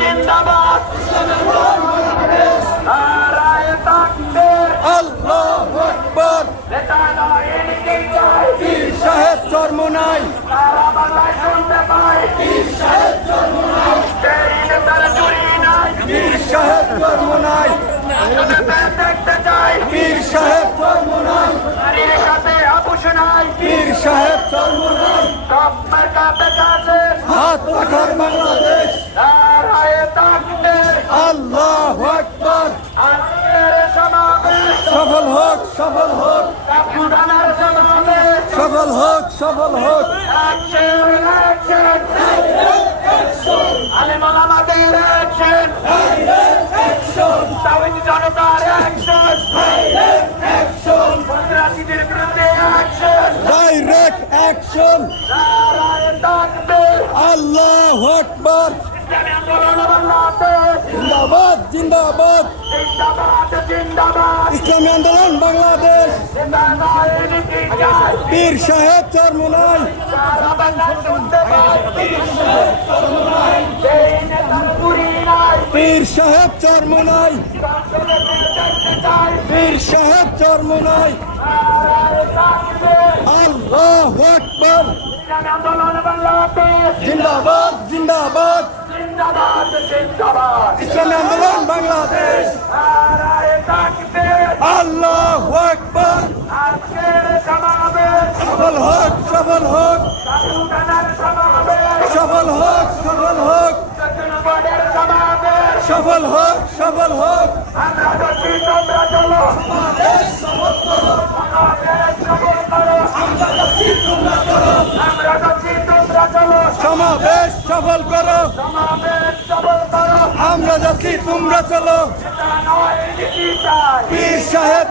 জিন্দাবাদ নারায় তাকবীর আল্লাহ আকবর। নেতা নয় এদিকেই নয় পীর সাহেব চরমনাই সারা বাংলায় শুনতে পাই সেই নেতার চুরি নাই পীর সাহেব চরমনাই দেখতে চাই পীর সাহেব চরমনাই নারীর সাথে আপুষ নাই পীর সাহেব চরমনাই কপ্পের কাছে কাছে হাত পাখার বাংলাদেশ। আল্লাহ আকবর। সফল হোক সফল হোক। সফল হোক সফল হোক। ডাইরেক্ট অ্যাকশন আল্লাহ আকবর। জিন্দাবাদ জিন্দাবাদ। ইসলামী আন্দোলন বাংলাদেশ। পীর সাহেব চরমনাই পীর সাহেব চরমনাই পীর সাহেব চরমনাই আল্লাহ আকবর। জিন্দাবাদ জিন্দাবাদ। জিন্দাবাদ জিন্দাবাদ। ইসলামী আন্দোলন বাংলাদেশ। আল্লাহ আকবর। আজকের সমাবেশ। সফল হোক সফল হোক। সমাবেশ। সফল হোক সফল হোক। সমাবেশ। সফল হোক সফল হোক। আমরা যদি তোমরা চলো। আমরা যদি তোমরা চলো সমাবেশ সফল করো। আমরা যাচ্ছি তোমরা চলো। পীর সাহেব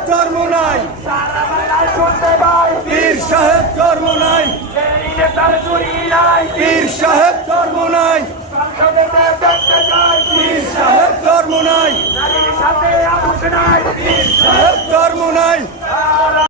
সারা বেলায় পীর সাহেব চুরি নাই। পীর সাহেব সংসদে দেখতে পীর সাহেব আপুষ নাই। পীর সাহেব